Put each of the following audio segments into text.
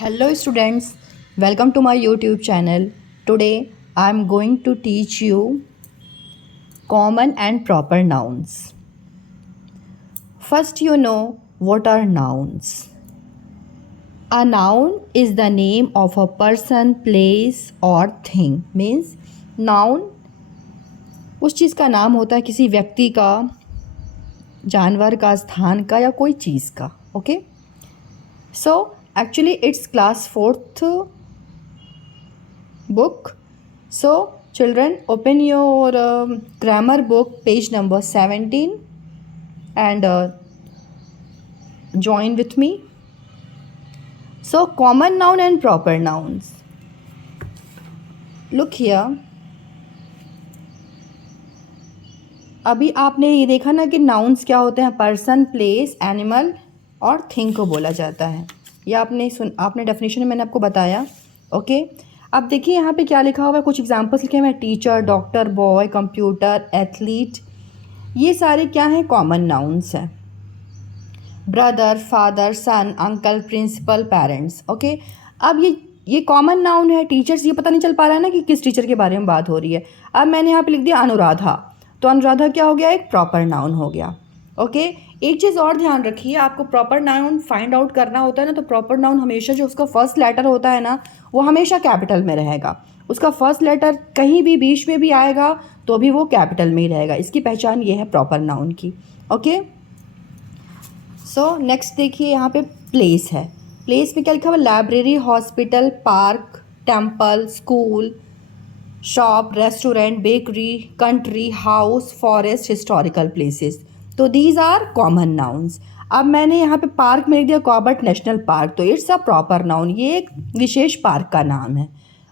Hello students, welcome to my YouTube channel. Today I am going to teach you common and proper nouns. First, you know what are nouns. A noun is the name of a person, place or thing. Means noun उस चीज़ का नाम होता है, किसी व्यक्ति का, जानवर का, स्थान का या कोई चीज़ का. Okay, so actually it's class 4th book. So children, open your grammar book, page number 17 and join with me. So common noun and proper nouns. Look here. अभी आपने ये देखा ना कि नाउन्स क्या होते हैं, पर्सन, प्लेस, एनिमल और थिंग को बोला जाता है. ये आपने डेफिनेशन में मैंने आपको बताया. ओके, अब देखिए यहाँ पे क्या लिखा हुआ है, कुछ एग्जांपल्स लिखे हुए हैं. Teacher, doctor, boy, computer, athlete, ये सारे क्या हैं, कॉमन नाउन्स हैं. ब्रदर, फादर, सन, अंकल, प्रिंसिपल, पेरेंट्स. ओके, अब ये कॉमन नाउन है. टीचर्स, ये पता नहीं चल पा रहा है ना कि किस टीचर के बारे में बात हो रही है. अब मैंने यहाँ पे लिख दिया अनुराधा, तो अनुराधा क्या हो गया, एक प्रॉपर नाउन हो गया. ओके, एक चीज़ और ध्यान रखिए, आपको प्रॉपर नाउन फाइंड आउट करना होता है ना, तो प्रॉपर नाउन हमेशा जो उसका फर्स्ट लेटर होता है ना, वो हमेशा कैपिटल में रहेगा. उसका फर्स्ट लेटर कहीं भी बीच में भी आएगा तो भी वो कैपिटल में ही रहेगा. इसकी पहचान ये है प्रॉपर नाउन की. ओके, सो नेक्स्ट देखिए, यहाँ पे प्लेस है. प्लेस में क्या लिखा हुआ, library, hospital, park, temple, school, shop, restaurant, bakery, country, house, forest, historical places. तो दीज आर कॉमन नाउन्स. अब मैंने यहाँ पे पार्क में लिख दिया कॉर्बेट नेशनल पार्क, तो इट्स अ प्रॉपर नाउन. ये एक विशेष पार्क का नाम है.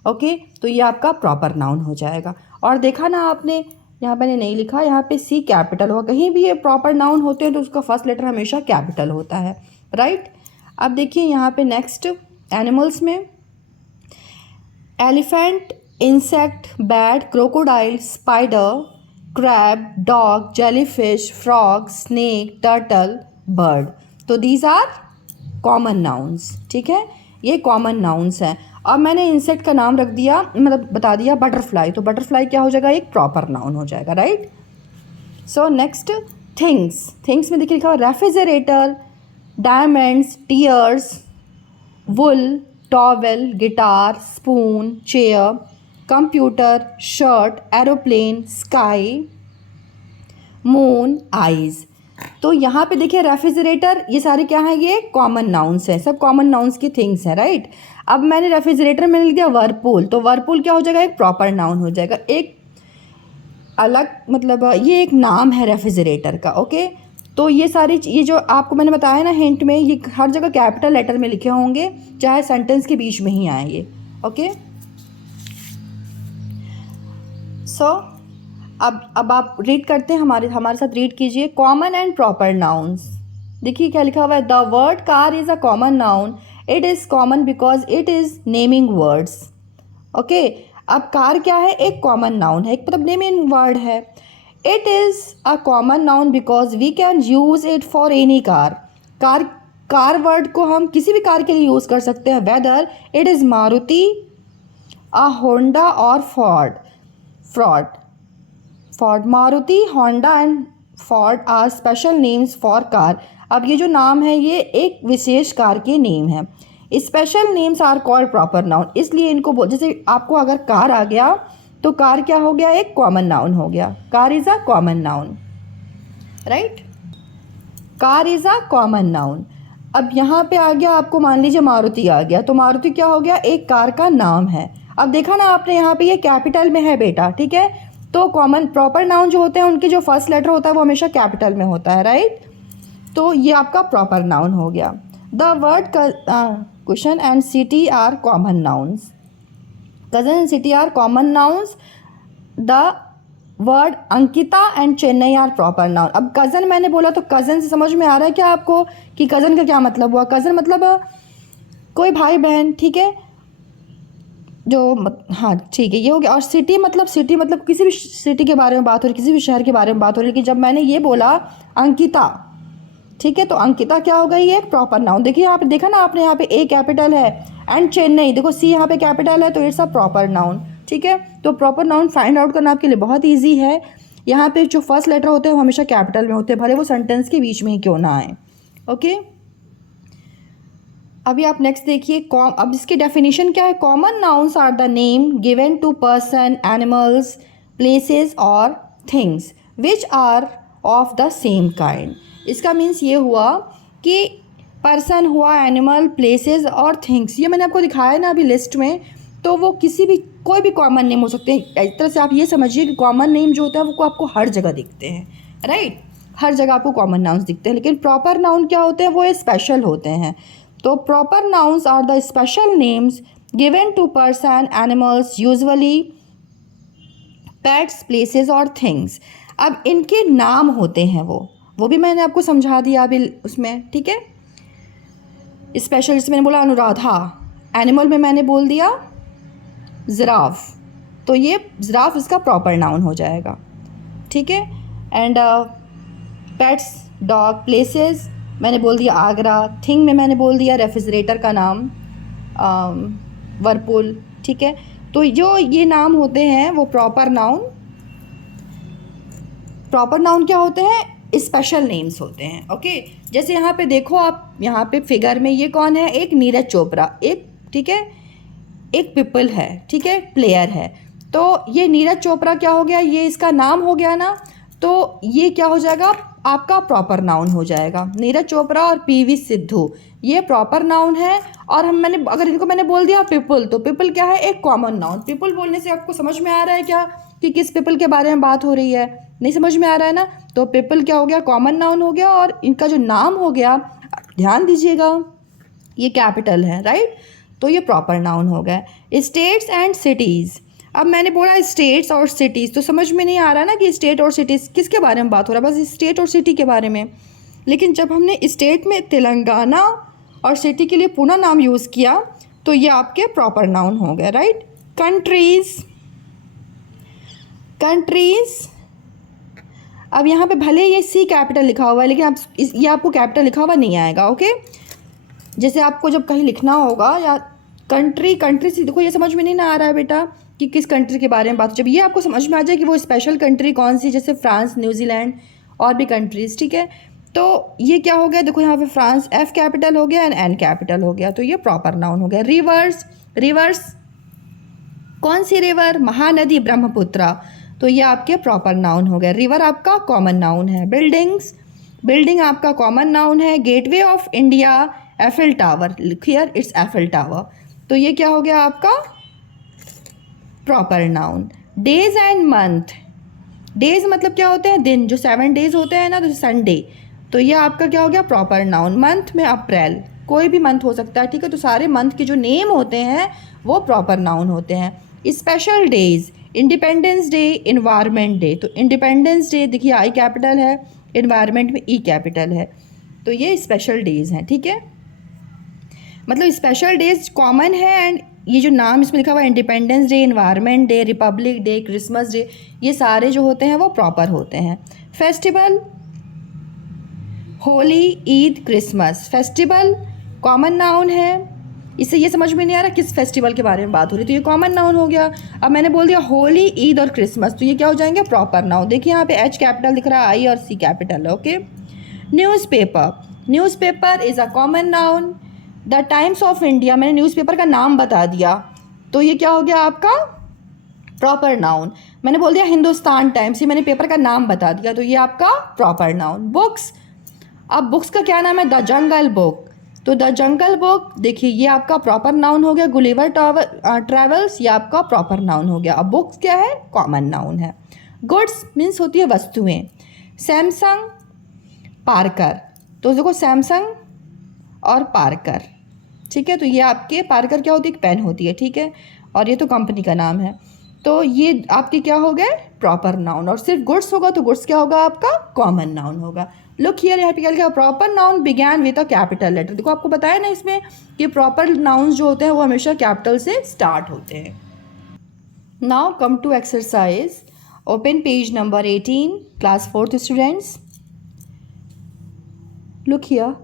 ओके, तो ये आपका प्रॉपर नाउन हो जाएगा. और देखा ना आपने, यहाँ मैंने नहीं लिखा, यहाँ पे सी कैपिटल होगा. कहीं भी ये प्रॉपर नाउन होते हैं तो उसका फर्स्ट लेटर हमेशा कैपिटल होता है. राइट. अब देखिए यहाँ पे नेक्स्ट एनिमल्स में, elephant, insect, bat, crocodile, spider, crab, dog, jellyfish, frog, snake, turtle, bird. तो दीज आर कॉमन नाउन्स. ठीक है, ये कॉमन नाउन्स हैं. अब मैंने इंसेक्ट का नाम रख दिया, मतलब बता दिया बटरफ्लाई, तो बटरफ्लाई क्या हो जाएगा, एक प्रॉपर नाउन हो जाएगा. Right. So next things. Things में देखिए लिखा हुआ refrigerator, diamonds, tears, wool, towel, guitar, spoon, chair, computer, shirt, aeroplane, sky, moon, eyes. तो यहाँ पे देखिए रेफ्रिजरेटर, ये सारे क्या हैं, ये कॉमन नाउन्स हैं. सब कॉमन नाउन्स की थिंग्स हैं. राइट. अब मैंने रेफ्रिजरेटर में लिख दिया वर्लपूल, तो वर्लपूल क्या हो जाएगा, एक प्रॉपर नाउन हो जाएगा. एक अलग, मतलब ये एक नाम है रेफ्रिजरेटर का. ओके, तो ये सारी, ये जो आपको मैंने बताया ना हिंट में, ये हर जगह कैपिटल लेटर में लिखे होंगे, चाहे सेंटेंस के बीच में ही आए ये. ओके, सो अब आप रीड करते हैं, हमारे साथ रीड कीजिए. Common and proper nouns. देखिए क्या लिखा हुआ है, the word car is a common noun. It is common because it is naming words. Okay, अब कार क्या है, एक कॉमन नाउन है, एक मतलब नेमिंग वर्ड है. It is a common noun because we can use it for any car. Car word को हम किसी भी कार के लिए यूज़ कर सकते हैं, whether it is Maruti, a Honda और Ford, Maruti, Honda and Ford are special names for car. अब ये जो नाम है ये एक विशेष कार के नेम है. Special names are called proper noun. इसलिए इनको जैसे आपको अगर कार आ गया तो कार क्या हो गया, एक कॉमन नाउन हो गया. Car is a common noun. Right, car is a common noun. अब यहाँ पे आ गया, आपको मान लीजिए मारुति आ गया, तो मारुति क्या हो गया, एक कार का नाम है. अब देखा ना आपने, यहाँ पे ये कैपिटल में है बेटा. ठीक है, तो कॉमन प्रॉपर नाउन जो होते हैं उनके जो फर्स्ट लेटर होता है वो हमेशा कैपिटल में होता है. राइट, तो ये आपका प्रॉपर नाउन हो गया. The word cousin and city are common nouns. Cousin and city are common nouns. The word Ankita and Chennai are proper noun. अब कज़न मैंने बोला तो कज़न से समझ में आ रहा है क्या आपको कि कज़न का क्या मतलब हुआ. कज़न मतलब कोई भाई बहन. ठीक है, जो हाँ ठीक है, ये हो गया. और सिटी मतलब किसी भी सिटी के बारे में बात हो रही, किसी भी शहर के बारे में बात हो रही. लेकिन जब मैंने ये बोला अंकिता, ठीक है। तो अंकिता क्या हो गई, ये एक प्रॉपर नाउन। देखिए यहाँ पे देखा ना आपने, यहाँ पे ए कैपिटल है एंड चेन्नई, देखो सी यहाँ पे कैपिटल है, तो इट्स अ प्रॉपर नाउन। ठीक है, तो प्रॉपर नाउन फाइंड आउट करना आपके लिए बहुत ईजी है। यहाँ पे जो फर्स्ट लेटर होते हैं वो हमेशा कैपिटल में होते हैं, भले वो सेंटेंस के बीच में ही क्यों ना आए। ओके, अभी आप नेक्स्ट देखिए। अब इसकी डेफिनेशन क्या है। Common nouns are the name given to person, animals, places और things which are of the same kind. इसका मीन्स ये हुआ कि पर्सन हुआ, एनिमल, प्लेसेस और थिंग्स, ये मैंने आपको दिखाया ना अभी लिस्ट में, तो वो किसी भी कोई भी कॉमन नेम हो सकते हैं। इस तरह से आप ये समझिए कि कॉमन नेम जो होता है वो आपको हर जगह दिखते हैं, राइट। हर जगह आपको कॉमन नाउन्स दिखते हैं, लेकिन प्रॉपर नाउन क्या होते हैं, वो स्पेशल होते हैं। तो proper nouns are the special names given to person, animals, usually pets, places और थिंग्स। अब इनके नाम होते हैं वो भी मैंने आपको समझा दिया अभी उसमें, ठीक है। स्पेशल जैसे मैंने बोला अनुराधा, एनिमल में मैंने बोल दिया जिराफ, तो ये जिराफ इसका प्रॉपर नाउन हो जाएगा, ठीक है। एंड पेट्स डॉग, प्लेसेस मैंने बोल दिया आगरा, थिंग में मैंने बोल दिया रेफ्रिजरेटर का नाम वर्लपूल, ठीक है। तो जो ये नाम होते हैं वो प्रॉपर नाउन क्या होते हैं, स्पेशल नेम्स होते हैं। ओके, जैसे यहाँ पे देखो आप, यहाँ पे फिगर में ये कौन है, एक नीरज चोपड़ा, एक, ठीक है, एक पीपल है, ठीक है, प्लेयर है। तो ये नीरज चोपड़ा क्या हो गया, ये इसका नाम हो गया ना, तो ये क्या हो जाएगा, आपका प्रॉपर नाउन हो जाएगा। नीरज चोपड़ा और पीवी सिद्धू ये प्रॉपर नाउन है। और अगर इनको मैंने बोल दिया पीपल, तो पीपल क्या है, एक कॉमन नाउन। पीपल बोलने से आपको समझ में आ रहा है क्या कि किस पीपल के बारे में बात हो रही है, नहीं समझ में आ रहा है ना। तो पीपल क्या हो गया, कॉमन नाउन हो गया, और इनका जो नाम हो गया, ध्यान दीजिएगा, ये कैपिटल है, राइट। तो ये प्रॉपर नाउन हो गया। स्टेट्स एंड सिटीज़, अब मैंने बोला स्टेट्स और सिटीज़, तो समझ में नहीं आ रहा ना कि स्टेट और सिटीज़ किसके बारे में बात हो रहा है, बस स्टेट और सिटी के बारे में। लेकिन जब हमने स्टेट में तेलंगाना और सिटी के लिए पूरा नाम यूज़ किया, तो ये आपके प्रॉपर नाउन हो गए, राइट। कंट्रीज़, अब यहाँ पे भले ये सी कैपिटल लिखा हुआ है, लेकिन ये आपको कैपिटल लिखा हुआ नहीं आएगा, ओके। जैसे आपको जब कहीं लिखना होगा या कंट्री से, देखो ये समझ में नहीं ना आ रहा है बेटा कि किस कंट्री के बारे में बात, जब ये आपको समझ में आ जाए कि वो स्पेशल कंट्री कौन सी, जैसे फ्रांस, न्यूजीलैंड और भी कंट्रीज़, ठीक है। तो ये क्या हो गया, देखो यहाँ पे फ्रांस एफ कैपिटल हो गया एंड एन कैपिटल हो गया, तो ये प्रॉपर नाउन हो गया। रिवर्स कौन सी रिवर, महानदी ब्रह्मपुत्रा, तो ये आपके प्रॉपर नाउन हो गया। रिवर आपका कॉमन नाउन है। बिल्डिंग आपका कॉमन नाउन है। Gateway of India, Eiffel tower, here it's Eiffel tower, तो ये क्या हो गया आपका proper noun. Days and month, days मतलब क्या होते हैं, दिन, जो 7 डेज होते हैं ना, तो संडे, तो ये आपका क्या हो गया प्रॉपर नाउन। मंथ में अप्रैल, कोई भी मंथ हो सकता है, ठीक है। तो सारे मंथ के जो नेम होते हैं वो प्रॉपर नाउन होते हैं। Special days, independence day, environment day, तो इंडिपेंडेंस डे देखिए आई कैपिटल है, इन्वायरमेंट में ई कैपिटल है, तो ये स्पेशल डेज हैं, ठीक है। मतलब स्पेशल डेज कॉमन है, एंड ये जो नाम इसमें लिखा हुआ है independence day, environment day, Republic day, Christmas day, ये सारे जो होते हैं वो प्रॉपर होते हैं। Festival, Holi, Eid, Christmas, festival common noun है। इससे ये समझ में नहीं आ रहा किस फेस्टिवल के बारे में बात हो रही, तो ये कॉमन नाउन हो गया। अब मैंने बोल दिया होली, ईद और क्रिसमस, तो ये क्या हो जाएंगे प्रॉपर नाउन। देखिए यहाँ पे एच कैपिटल दिख रहा है, आई और सी कैपिटल है, okay. Newspaper is a common noun. The times of India, मैंने न्यूज़पेपर का नाम बता दिया, तो ये क्या हो गया आपका प्रॉपर नाउन। मैंने बोल दिया हिंदुस्तान टाइम्स, ये मैंने पेपर का नाम बता दिया, तो ये आपका प्रॉपर नाउन। बुक्स, अब बुक्स का क्या नाम है, द जंगल बुक, तो द जंगल बुक देखिए ये आपका प्रॉपर नाउन हो गया। गुलिवर ट्रैवल्स, ये आपका प्रॉपर नाउन हो गया। अब बुक्स क्या है, कॉमन नाउन है। गुड्स मीन्स होती है वस्तुएं। सैमसंग, पार्कर, तो देखो सैमसंग और पार्कर, ठीक है। तो ये आपके पार्कर क्या होती है, एक पेन होती है, ठीक है, और ये तो कंपनी का नाम है, तो ये आपके क्या हो गए प्रॉपर नाउन। और सिर्फ गुड्स होगा तो गुड्स क्या होगा आपका कॉमन नाउन होगा। लुक हियर, यहाँ पे क्या लिखा, proper noun begin with a capital letter. देखो आपको बताया ना इसमें कि प्रॉपर नाउन्स जो होते हैं वो हमेशा कैपिटल से स्टार्ट होते हैं। Now come to exercise, open page number 18, class 4th students. Look here.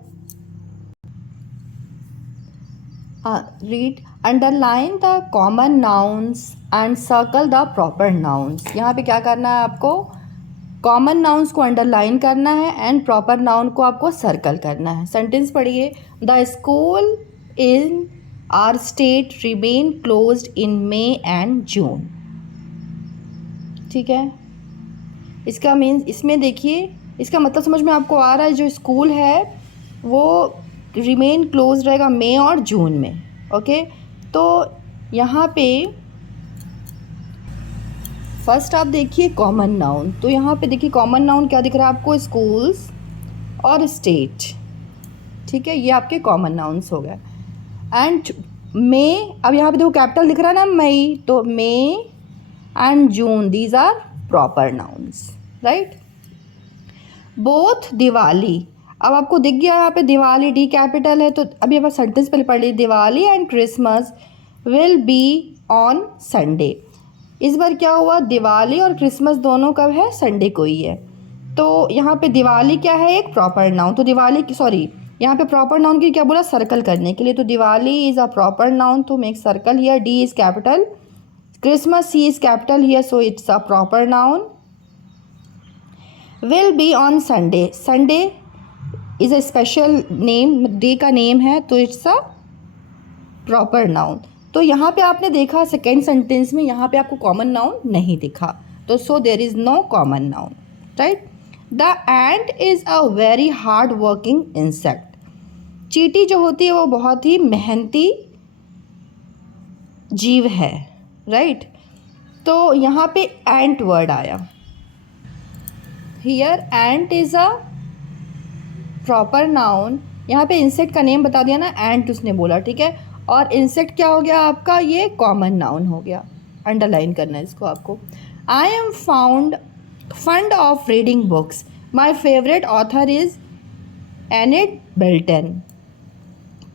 Read. Underline the common nouns and circle the proper nouns. यहाँ पे क्या करना है आपको? कॉमन नाउन्स को अंडरलाइन करना है एंड प्रॉपर नाउन को आपको सर्कल करना है. सेंटेंस पढ़िए. The school in are state remain closed in may and जून. ठीक है, इसका मीन्स, इसमें देखिए इसका मतलब समझ में आपको आ रहा है. जो स्कूल है वो रिमेन क्लोज रहेगा मई और जून में. ओके, तो यहाँ पे फर्स्ट आप देखिए कॉमन नाउन. तो यहाँ पे देखिए कॉमन नाउन क्या दिख रहा है आपको? स्कूल्स और स्टेट. ठीक है, ये आपके कॉमन नाउन्स हो गए. एंड मे, अब यहाँ पे देखो कैपिटल दिख रहा है ना, मई, तो May and June, these are proper nouns. Right. Both Diwali, अब आपको दिख गया यहाँ पे दिवाली, डी कैपिटल है. तो अभी अब सेंटेंस पहले पढ़ लीजिए. Diwali and Christmas will be on Sunday. इस बार क्या हुआ? दिवाली और क्रिसमस दोनों कब है? संडे को ही है. तो यहाँ पे दिवाली क्या है? एक प्रॉपर नाउन. तो दिवाली की, सॉरी, यहाँ पे प्रॉपर नाउन की क्या बोला? सर्कल करने के लिए. तो Diwali is a proper noun, तो make circle here. D is capital. Christmas, C is capital here, so it's a proper noun. Will be on Sunday, Sunday is a special name, day का name है, तो it's a proper noun. तो यहाँ पे आपने देखा second sentence में यहाँ पे आपको कॉमन नाउन नहीं दिखा, तो so there is no common noun. Right. The ant is a very hard working insect. चींटी जो होती है वो बहुत ही मेहनती जीव है. राइट. तो यहाँ पे एंट वर्ड आया. Here ant is a proper noun. यहाँ पे इंसेक्ट का नेम बता दिया ना, एंट उसने बोला. ठीक है, और इंसेक्ट क्या हो गया आपका? ये कॉमन नाउन हो गया. अंडरलाइन करना है इसको आपको. I am fund of reading books. My favourite author is unit Belton.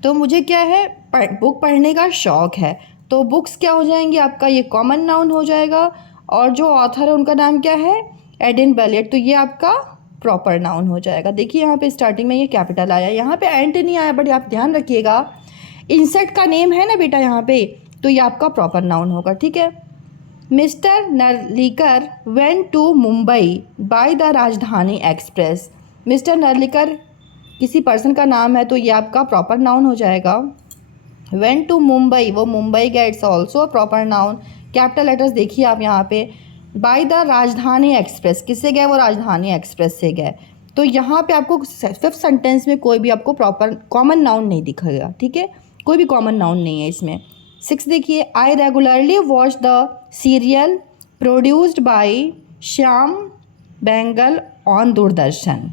तो मुझे क्या है? बुक पढ़ने का शौक़ है. तो बुक्स क्या हो जाएंगी आपका? ये कॉमन नाउन हो जाएगा. और जो ऑथर है उनका नाम क्या है? Adin ballot. तो ये आपका प्रॉपर नाउन हो जाएगा. देखिए यहाँ पे स्टार्टिंग में ये कैपिटल आया, यहाँ पे एंट नहीं आया, बट आप ध्यान रखिएगा इंसेक्ट का नेम है ना बेटा यहाँ पे, तो ये आपका प्रॉपर नाउन होगा. ठीक है. Mister Narlikar went to Mumbai by the Rajdhani express. Mister Narlikar किसी पर्सन का नाम है, तो ये आपका प्रॉपर नाउन हो जाएगा. वेंट टू मुंबई, वो मुंबई गए, it's also proper noun. Capital letters देखिए आप यहाँ पे. बाय द राजधानी एक्सप्रेस, किससे गए? वो राजधानी एक्सप्रेस से गए. तो यहाँ पे आपको फिफ्थ सेंटेंस में कोई भी आपको प्रॉपर कॉमन नाउन नहीं दिखेगा. ठीक है, कोई भी कॉमन नाउन नहीं है इसमें. 6 देखिए. आई regularly watch the serial produced by Shyam Bengal on Doordarshan.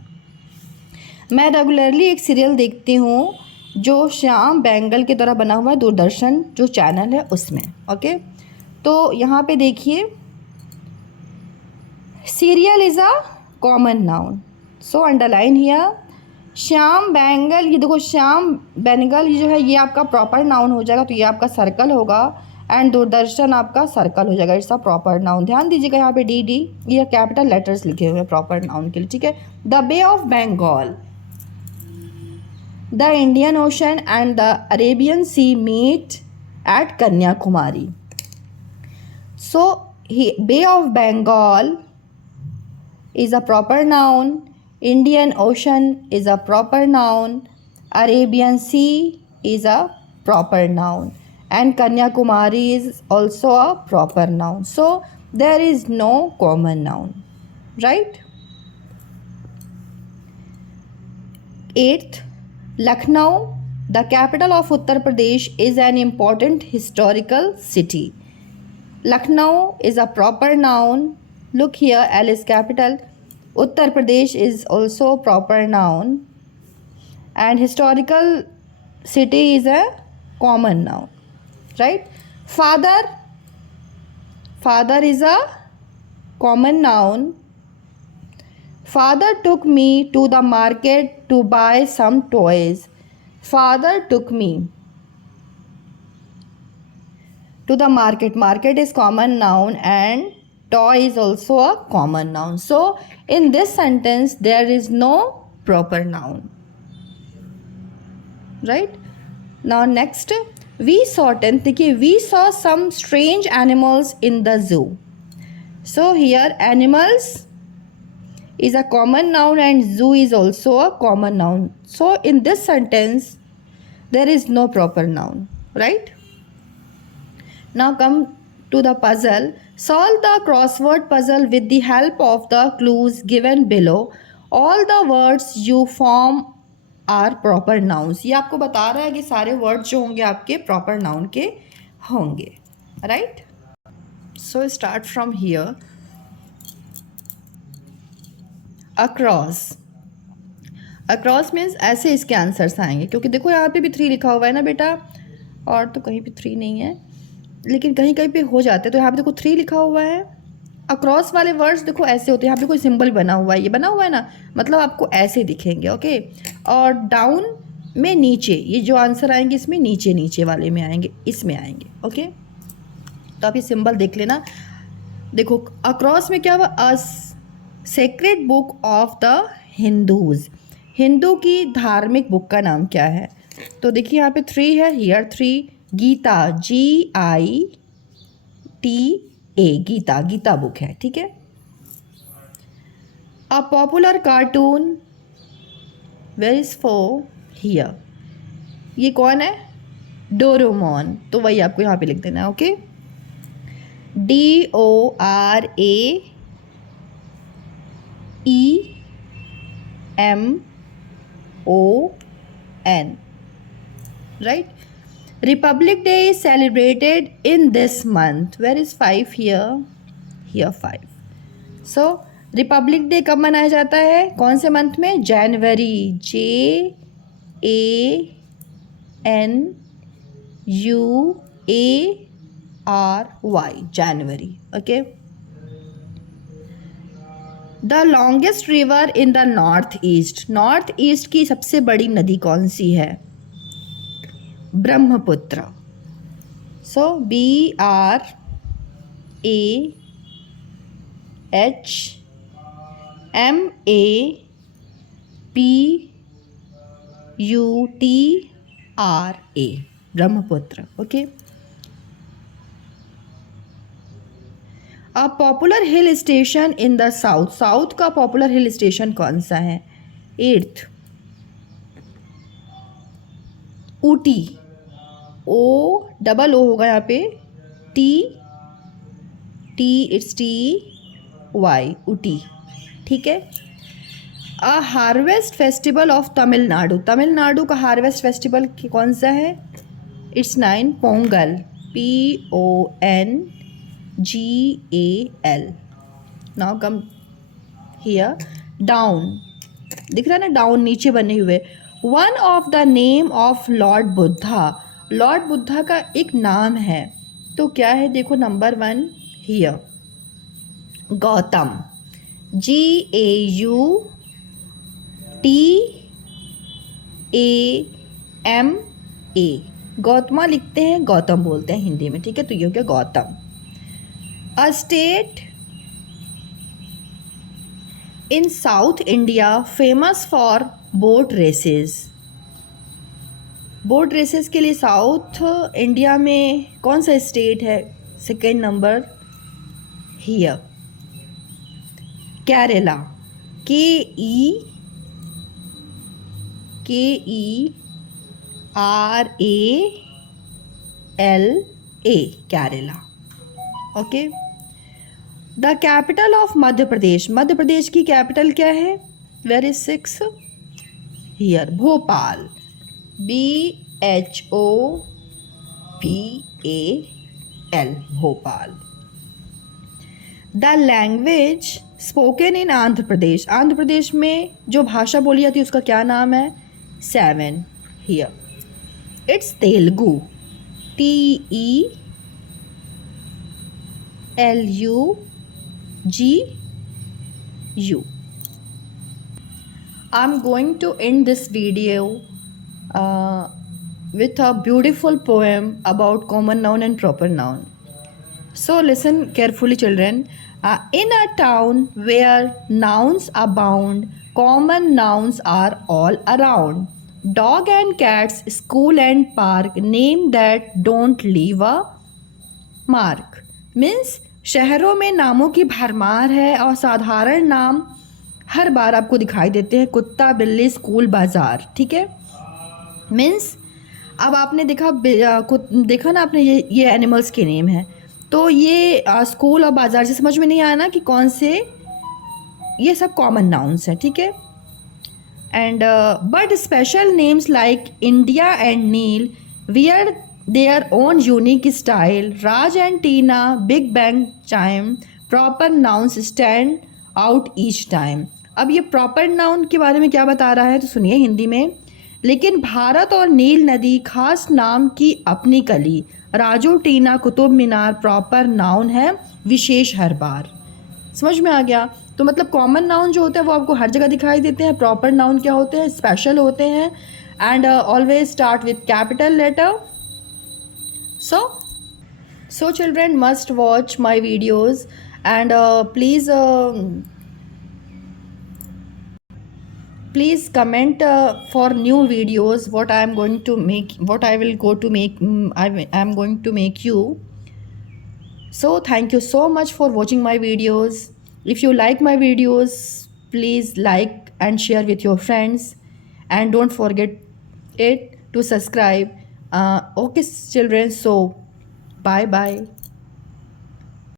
मैं रेगुलरली एक सीरियल देखती हूँ जो श्याम बेंगल के द्वारा बना हुआ है, दूरदर्शन जो चैनल है उसमें. ओके, तो यहाँ पे देखिए serial is a common noun, so underline here. Shyam Bengal, ये देखो श्याम बेंगल ये जो है ये आपका प्रॉपर नाउन हो जाएगा, तो ये आपका सर्कल होगा. एंड दूरदर्शन आपका सर्कल हो जाएगा. It's a proper noun. ध्यान दीजिएगा यहाँ पे डी डी ये कैपिटल लेटर्स लिखे हुए हैं प्रॉपर नाउन के लिए. ठीक है. The bay of Bengal, the Indian ocean and the Arabian sea meet at Kanyakumari. So bay of Bengal is a proper noun, Indian Ocean is a proper noun, Arabian Sea is a proper noun, and Kanyakumari is also a proper noun. So there is no common noun, right? 8th, Lucknow, the capital of Uttar Pradesh, is an important historical city. Lucknow is a proper noun. Look here, L is capital. Uttar Pradesh is also proper noun. And historical city is a common noun. Right? Father is a common noun. Father took me to the market to buy some toys. Father took me to the market. Market is common noun and toy is also a common noun. So in this sentence there is no proper noun. राइट. Now next, we saw 10th, देखिए we saw some strange animals in the zoo. So here animals is a common noun and zoo is also a common noun. So in this sentence there is no proper noun, right? Now come to the puzzle. Solve the crossword puzzle with the help of the clues given below. All the words you form are proper nouns. ये आपको बता रहा है कि सारे words जो होंगे आपके प्रॉपर नाउन के होंगे, right? So start from here. Across. Across means ऐसे इसके आंसर्स आएंगे, क्योंकि देखो यहाँ पे भी 3 लिखा हुआ है ना बेटा, और तो कहीं पे 3 नहीं है, लेकिन कहीं कहीं पे हो जाते हैं. तो यहाँ पे देखो 3 लिखा हुआ है. अक्रॉस वाले वर्ड्स देखो ऐसे होते हैं, यहाँ पे कोई सिंबल बना हुआ है, ये बना हुआ है ना, मतलब आपको ऐसे दिखेंगे. ओके. और डाउन में नीचे, ये जो आंसर आएंगे इसमें नीचे नीचे वाले में आएंगे, इसमें आएंगे. ओके. तो आप ये सिंबल देख लेना. देखो अक्रॉस में क्या हुआ, as sacred book of the Hindus. Hindu की धार्मिक बुक का नाम क्या है? तो देखिए यहाँ पे 3 है, here 3. Gita, GITA, Gita, Gita book है, ठीक है. A popular cartoon, where is 4, here. ये कौन है? डोरेमोन. तो वही आपको यहाँ पे लिख देना है. Okay. DORAEMON, right? Republic Day is celebrated in this month. Where is 5 here? Here 5. So Republic day कब मनाया जाता है, कौन से मंथ में? जनवरी. JANUARY, January. Okay. The longest river in the north east. North east की सबसे बड़ी नदी कौन सी है? ब्रह्मपुत्र. सो BRAHMAPUTRA, Brahmaputra. Okay. A popular hill station in the south. South का पॉपुलर हिल स्टेशन कौन सा है? 8th, ऊटी. OOO होगा यहाँ पे, इट्स TY, ऊटी, ठीक है. A harvest festival of Tamil Nadu. Tamil Nadu का हार्वेस्ट फेस्टिवल कौन सा है? It's 9, Pongal, PONGAL. Now come here. Down, दिख रहा है ना, डाउन नीचे बने हुए. One of the name of lord Buddha. Lord Buddha का एक नाम है, तो क्या है? देखो number 1 here, Gautam, GAUTAMA. Gautama लिखते हैं, गौतम बोलते हैं हिंदी में, ठीक है. तो ये हो गया Gautam. A state in south India famous for boat races. Boat races के लिए साउथ इंडिया में कौन सा स्टेट है? Second number here, Kerala. KERALA, Kerala. Okay. The capital of Madhya Pradesh. Madhya Pradesh की कैपिटल क्या है? Where is 6 here, Bhopal, BHOPAL, Bhopal. The language spoken in Andhra Pradesh. Andhra Pradesh में जो भाषा बोली जाती है उसका क्या नाम है? 7 here, it's Telugu, TELUGU. I'm going to end this video with a beautiful poem about common noun and proper noun. So listen carefully, children. In a town where nouns abound, common nouns are all around. Dog and cats, school and park, name that don't leave a mark. Means शहरों में नामों की भरमार है और साधारण नाम हर बार आपको दिखाई देते हैं, कुत्ता, बिल्ली, स्कूल, बाज़ार। ठीक है, मीन्स अब आपने देखा ना आपने, ये एनिमल्स के नेम है, तो ये स्कूल और बाज़ार से समझ में नहीं आया ना कि कौन से, ये सब कॉमन नाउन्स हैं। ठीक है, and but special names like India and Nile wear their own unique style, Raj and Tina, big bang chime, proper nouns stand out each time. अब ये प्रॉपर नाउन के बारे में क्या बता रहा है, तो सुनिए हिंदी में। लेकिन भारत और नील नदी खास नाम की अपनी कली, राजू, टीना, कुतुब मीनार प्रॉपर नाउन है, विशेष हर बार। समझ में आ गया? तो मतलब कॉमन नाउन जो होते हैं वो आपको हर जगह दिखाई देते हैं, प्रॉपर नाउन क्या होते हैं, स्पेशल होते हैं, and always start with capital letter. So children must watch my videos, and please comment for new videos what I am going to make, what I will go to make, I am going to make you. So thank you so much for watching my videos. If you like my videos, please like and share with your friends, and don't forget it to subscribe. Okay children, so bye bye.